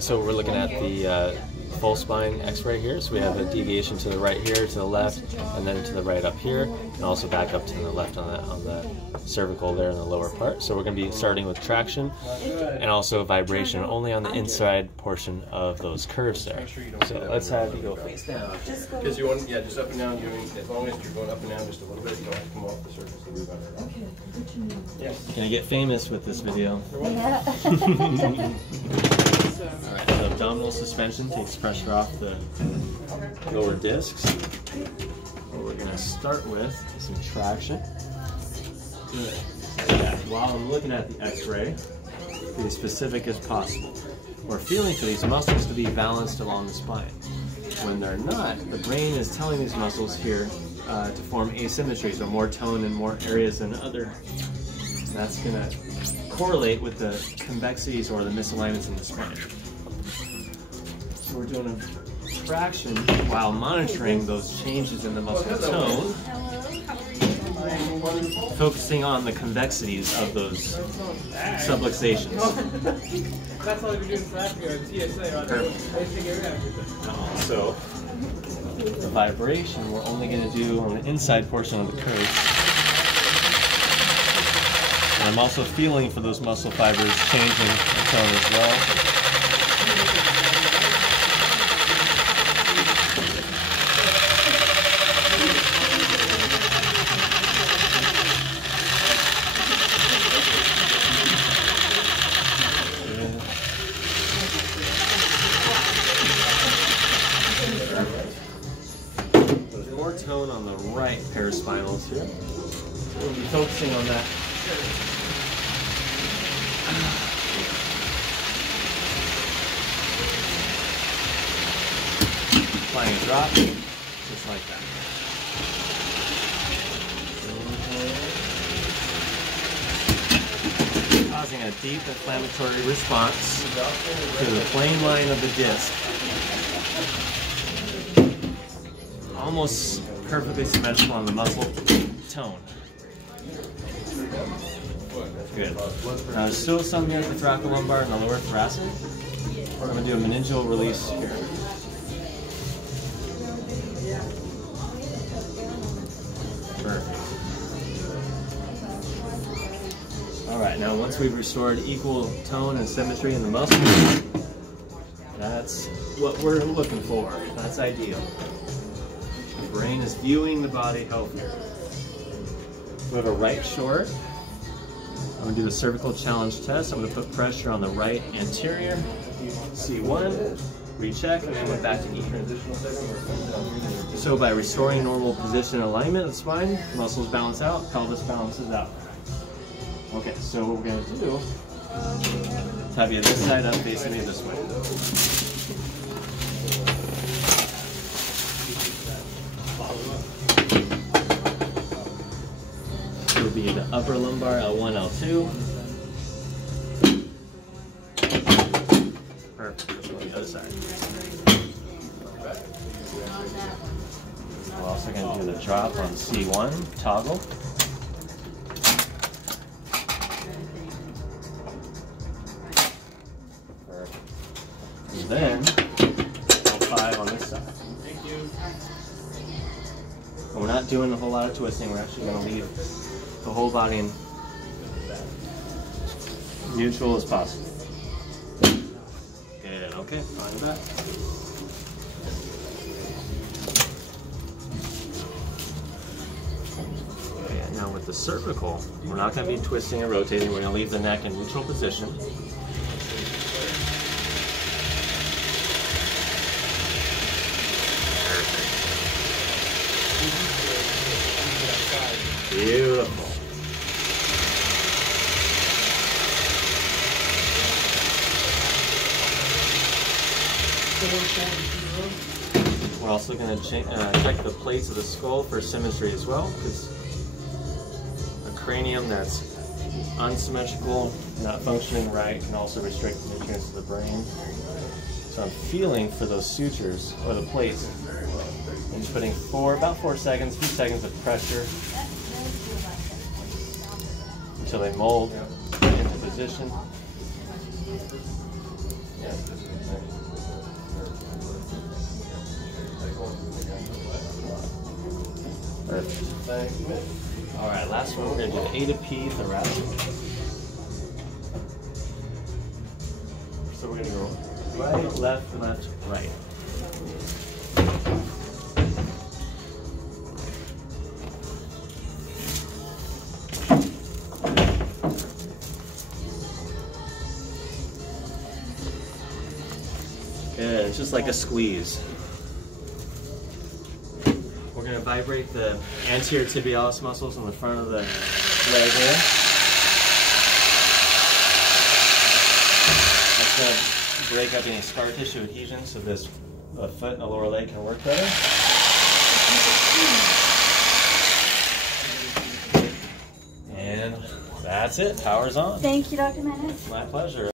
So we're looking at the full spine x-ray here. So we have a deviation to the right here, to the left, and then to the right up here, and also back up to the left on the cervical there in the lower part. So we're going to be starting with traction and also vibration only on the inside portion of those curves there. So let's have you go face down. Because you want, yeah, just up and down. As long as you're going up and down just a little bit, you don't have to come off the surface to move on it. Yeah. Gonna get famous with this video. Yeah. Alright, the abdominal suspension takes pressure off the lower discs. What we're going to start with is some traction. Good. Yeah, while I'm looking at the x-ray, be as specific as possible. We're feeling for these muscles to be balanced along the spine. When they're not, the brain is telling these muscles here to form asymmetries, or more tone in more areas than other. And that's going to correlate with the convexities or the misalignments in the spine. So we're doing a traction while monitoring those changes in the muscle tone, focusing on the convexities of those subluxations. That's all you're doing practically on TSA, right? So the vibration we're only going to do on the inside portion of the curve. And I'm also feeling for those muscle fibers changing in tone as well. There's more tone on the right paraspinals here. We'll be focusing on that. Applying a drop, just like that. Causing a deep inflammatory response to the plane line of the disc. Almost perfectly symmetrical on the muscle tone. Good. Now there's still some here at the thoracolumbar and the lower thoracic. We're going to do a meningeal release here. Perfect. Alright, now once we've restored equal tone and symmetry in the muscles, that's what we're looking for. That's ideal. The brain is viewing the body healthier. We have a right short. I'm going to do the cervical challenge test. I'm going to put pressure on the right anterior. C1, recheck, and then went back to E. So by restoring normal position and alignment of the spine, muscles balance out, pelvis balances out. Okay, so what we're going to do is have you this side up facing me this way. It would be the upper lumbar, L1, L2. Perfect. Let's go on the other side. We're also going to do the drop on C1, toggle. Perfect. And then, L5 on this side. Thank you. And we're not doing a whole lot of twisting. We're actually going to leave the whole body in neutral as possible. Good, okay, on the back. Okay, now with the cervical, we're not going to be twisting or rotating. We're going to leave the neck in neutral position. Perfect. Beautiful. We're also going to check the plates of the skull for symmetry as well, because a cranium that's unsymmetrical, not functioning right, can also restrict the nutrients to the brain. So I'm feeling for those sutures, or the plates, and just putting about 4 seconds, a few seconds of pressure until they mold into position. Yeah. Thank you. All right, last one. We're gonna do A to P thoracic. So we're gonna go right, left, left, right. Good, it's just like a squeeze. We're gonna vibrate the anterior tibialis muscles in the front of the leg here. That's gonna break up any scar tissue adhesion so this foot and the lower leg can work better. And that's it, power's on. Thank you, Dr. Mendez. My pleasure.